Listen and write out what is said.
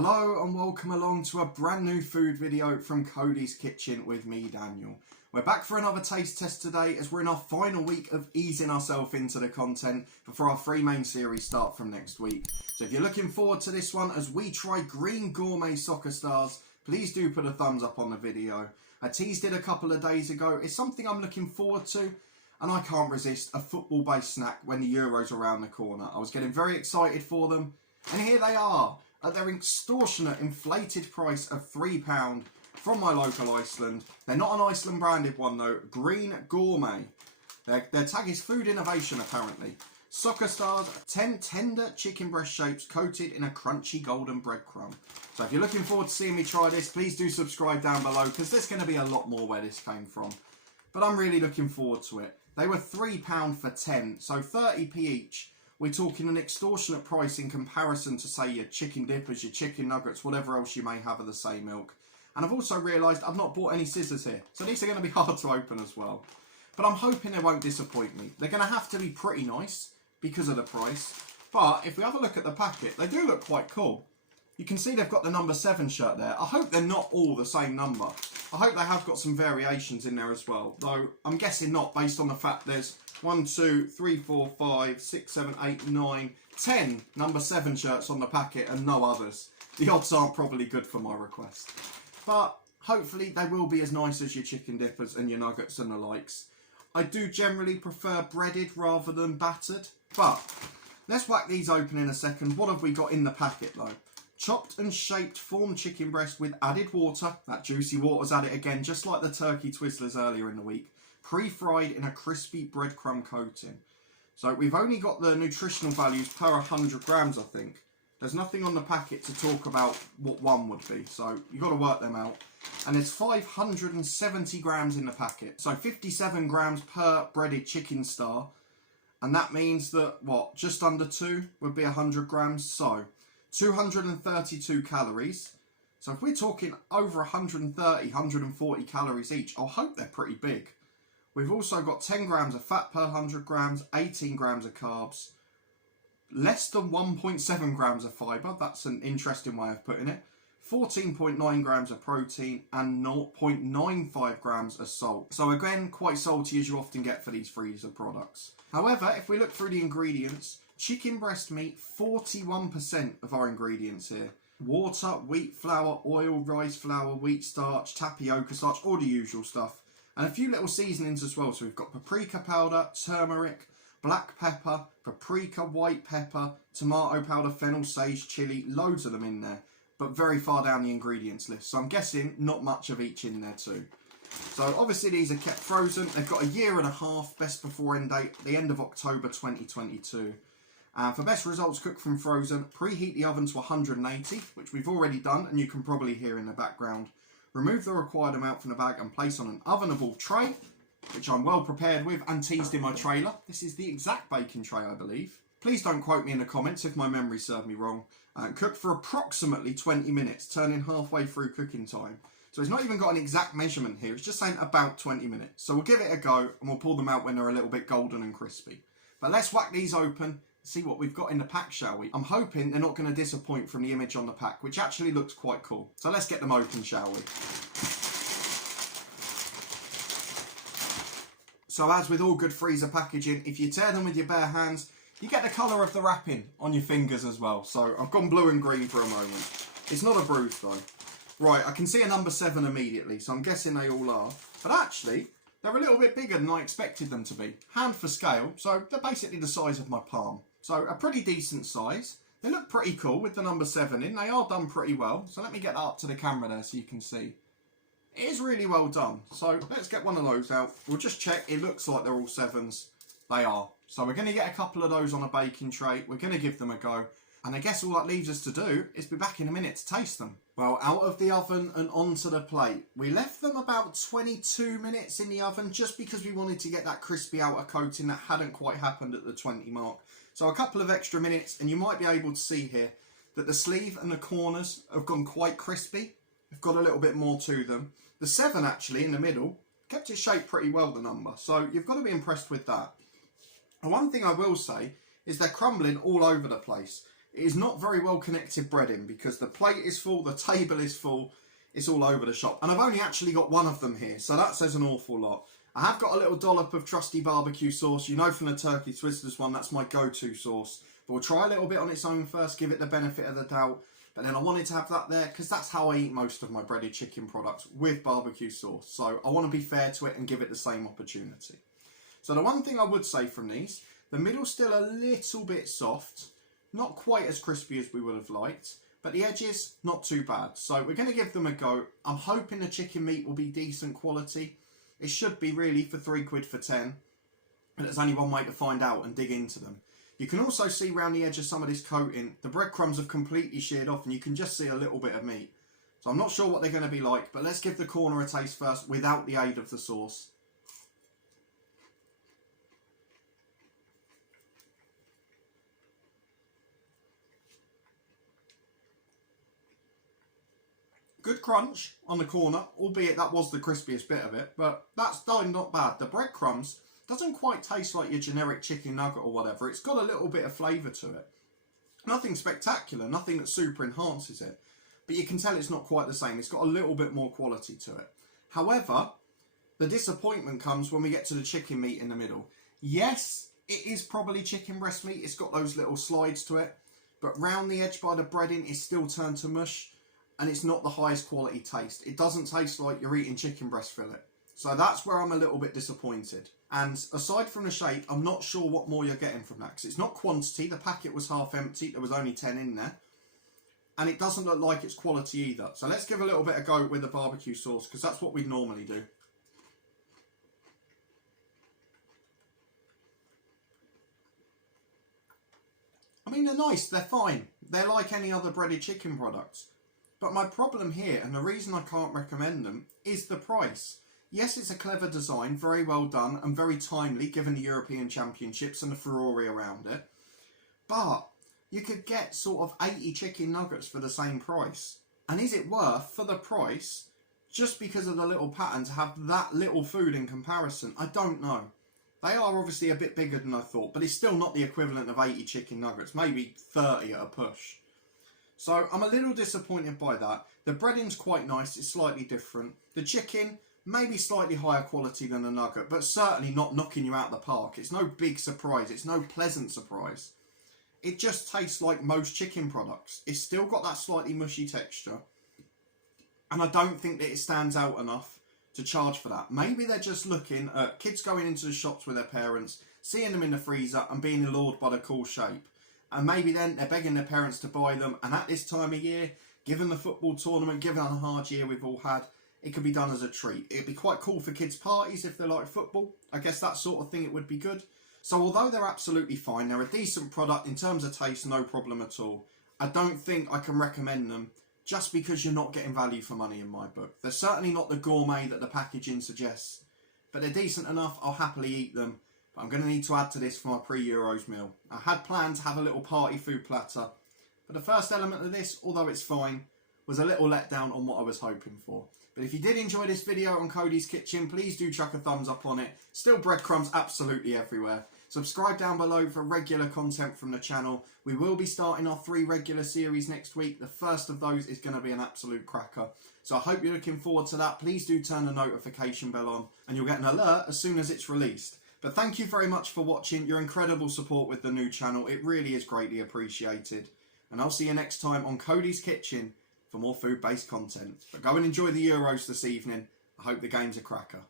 Hello and welcome along to a brand new food video from Coady's Kitchen with me, Daniel. We're back for another taste test today as we're in our final week of easing ourselves into the content before our three main series start from next week. So if you're looking forward to this one as we try Green Gourmet Soccer Stars, please do put a thumbs up on the video. I teased it a couple of days ago. It's something I'm looking forward to and I can't resist a football-based snack when the Euros around the corner. I was getting very excited for them and here they are. At their extortionate inflated price of £3 from my local Iceland. They're not an Iceland branded one though, Green Gourmet. Their tag is food innovation apparently. Soccer Stars, 10 tender chicken breast shapes coated in a crunchy golden breadcrumb. So if you're looking forward to seeing me try this, please do subscribe down below because there's going to be a lot more where this came from. But I'm really looking forward to it. They were £3 for 10, so 30p each. We're talking an extortionate price in comparison to, say, your chicken dippers, your chicken nuggets, whatever else you may have of the same ilk. And I've also realised I've not bought any scissors here, so these are going to be hard to open as well. But I'm hoping they won't disappoint me. They're going to have to be pretty nice because of the price. But if we have a look at the packet, they do look quite cool. You can see they've got the number 7 shirt there. I hope they're not all the same number. I hope they have got some variations in there as well, though I'm guessing not based on the fact there's 1, 2, 3, 4, 5, 6, 7, 8, 9, 10 number 7 shirts on the packet and no others. The odds aren't probably good for my request. But hopefully they will be as nice as your chicken dippers and your nuggets and the likes. I do generally prefer breaded rather than battered. But let's whack these open in a second. What have we got in the packet though? Chopped and shaped formed chicken breast with added water. That juicy water's at it again, just like the turkey Twizzlers earlier in the week. Pre-fried in a crispy breadcrumb coating. So we've only got the nutritional values per 100 grams, I think. There's nothing on the packet to talk about what one would be, so you've got to work them out. And there's 570 grams in the packet, so 57 grams per breaded chicken star. And that means that, what, just under 2 would be 100 grams, so 232 calories. So if we're talking over 130, 140 calories each, I hope they're pretty big. We've also got 10 grams of fat per 100 grams, 18 grams of carbs, less than 1.7 grams of fibre, that's an interesting way of putting it, 14.9 grams of protein and 0.95 grams of salt. So again, quite salty as you often get for these freezer products. However, if we look through the ingredients, chicken breast meat, 41% of our ingredients here. Water, wheat flour, oil, rice flour, wheat starch, tapioca starch, all the usual stuff. And a few little seasonings as well. So we've got paprika powder, turmeric, black pepper, paprika, white pepper, tomato powder, fennel, sage, chilli, loads of them in there. But very far down the ingredients list. So I'm guessing not much of each in there too. So obviously these are kept frozen. They've got a year and a half, best before end date, the end of October 2022. And for best results cooked from frozen, preheat the oven to 180, which we've already done and you can probably hear in the background. Remove the required amount from the bag and place on an ovenable tray, which I'm well prepared with and teased in my trailer. This is the exact baking tray, I believe. Please don't quote me in the comments if my memory served me wrong. Cooked for approximately 20 minutes, turning halfway through cooking time. So it's not even got an exact measurement here, it's just saying about 20 minutes. So we'll give it a go and we'll pull them out when they're a little bit golden and crispy. But let's whack these open, see what we've got in the pack, shall we? I'm hoping they're not going to disappoint from the image on the pack, which actually looks quite cool. So let's get them open, shall we? So as with all good freezer packaging, if you tear them with your bare hands, you get the colour of the wrapping on your fingers as well. So I've gone blue and green for a moment. It's not a bruise though. Right, I can see a number 7 immediately, so I'm guessing they all are. But actually, they're a little bit bigger than I expected them to be. Hand for scale, so they're basically the size of my palm. So a pretty decent size. They look pretty cool with the number 7 in. They are done pretty well. So let me get that up to the camera there so you can see. It is really well done. So let's get one of those out. We'll just check. It looks like they're all 7s. They are. So we're going to get a couple of those on a baking tray. We're going to give them a go. And I guess all that leaves us to do is be back in a minute to taste them. Well, out of the oven and onto the plate. We left them about 22 minutes in the oven just because we wanted to get that crispy outer coating that hadn't quite happened at the 20 mark. So a couple of extra minutes and you might be able to see here that the sleeve and the corners have gone quite crispy. They've got a little bit more to them. The 7 actually in the middle kept its shape pretty well, the number. So you've got to be impressed with that. And one thing I will say is they're crumbling all over the place. It is not very well connected breading because the plate is full, the table is full, it's all over the shop. And I've only actually got one of them here, so that says an awful lot. I have got a little dollop of trusty barbecue sauce. You know from the Turkey Twizzlers one, that's my go-to sauce. But we'll try a little bit on its own first, give it the benefit of the doubt. But then I wanted to have that there because that's how I eat most of my breaded chicken products, with barbecue sauce. So I want to be fair to it and give it the same opportunity. So the one thing I would say from these, the middle's still a little bit soft. Not quite as crispy as we would have liked. But the edges, not too bad. So we're going to give them a go. I'm hoping the chicken meat will be decent quality. It should be really for £3 for 10. But there's only one way to find out and dig into them. You can also see around the edge of some of this coating, the breadcrumbs have completely sheared off and you can just see a little bit of meat. So I'm not sure what they're going to be like, but let's give the corner a taste first without the aid of the sauce. Good crunch on the corner, albeit that was the crispiest bit of it, but that's not bad. The breadcrumbs doesn't quite taste like your generic chicken nugget or whatever. It's got a little bit of flavour to it. Nothing spectacular, nothing that super enhances it. But you can tell it's not quite the same. It's got a little bit more quality to it. However, the disappointment comes when we get to the chicken meat in the middle. Yes, it is probably chicken breast meat. It's got those little slides to it. But round the edge by the breading, it's still turned to mush. And it's not the highest quality taste. It doesn't taste like you're eating chicken breast fillet. So that's where I'm a little bit disappointed. And aside from the shape, I'm not sure what more you're getting from that. Because it's not quantity. The packet was half empty. There was only 10 in there. And it doesn't look like it's quality either. So let's give a little bit of go with the barbecue sauce. Because that's what we'd normally do. I mean, they're nice. They're fine. They're like any other breaded chicken products. But my problem here, and the reason I can't recommend them, is the price. Yes, it's a clever design, very well done, and very timely given the European Championships and the furore around it. But you could get sort of 80 chicken nuggets for the same price. And is it worth, for the price, just because of the little pattern, to have that little food in comparison? I don't know. They are obviously a bit bigger than I thought, but it's still not the equivalent of 80 chicken nuggets, maybe 30 at a push. So I'm a little disappointed by that. The breading's quite nice, it's slightly different. The chicken, maybe slightly higher quality than the nugget, but certainly not knocking you out of the park. It's no big surprise, it's no pleasant surprise. It just tastes like most chicken products. It's still got that slightly mushy texture. And I don't think that it stands out enough to charge for that. Maybe they're just looking at kids going into the shops with their parents, seeing them in the freezer and being allured by the cool shape. And maybe then they're begging their parents to buy them. And at this time of year, given the football tournament, given the hard year we've all had, it could be done as a treat. It'd be quite cool for kids' parties if they like football. I guess that sort of thing, it would be good. So although they're absolutely fine, they're a decent product in terms of taste, no problem at all. I don't think I can recommend them just because you're not getting value for money in my book. They're certainly not the gourmet that the packaging suggests. But they're decent enough, I'll happily eat them. I'm going to need to add to this for my pre-Euros meal. I had planned to have a little party food platter, but the first element of this, although it's fine, was a little letdown on what I was hoping for. But if you did enjoy this video on Coady's Kitchen, please do chuck a thumbs up on it. Still breadcrumbs absolutely everywhere. Subscribe down below for regular content from the channel. We will be starting our 3 regular series next week. The first of those is going to be an absolute cracker. So I hope you're looking forward to that. Please do turn the notification bell on and you'll get an alert as soon as it's released. But thank you very much for watching, your incredible support with the new channel. It really is greatly appreciated. And I'll see you next time on Coady's Kitchen for more food-based content. But go and enjoy the Euros this evening. I hope the game's a cracker.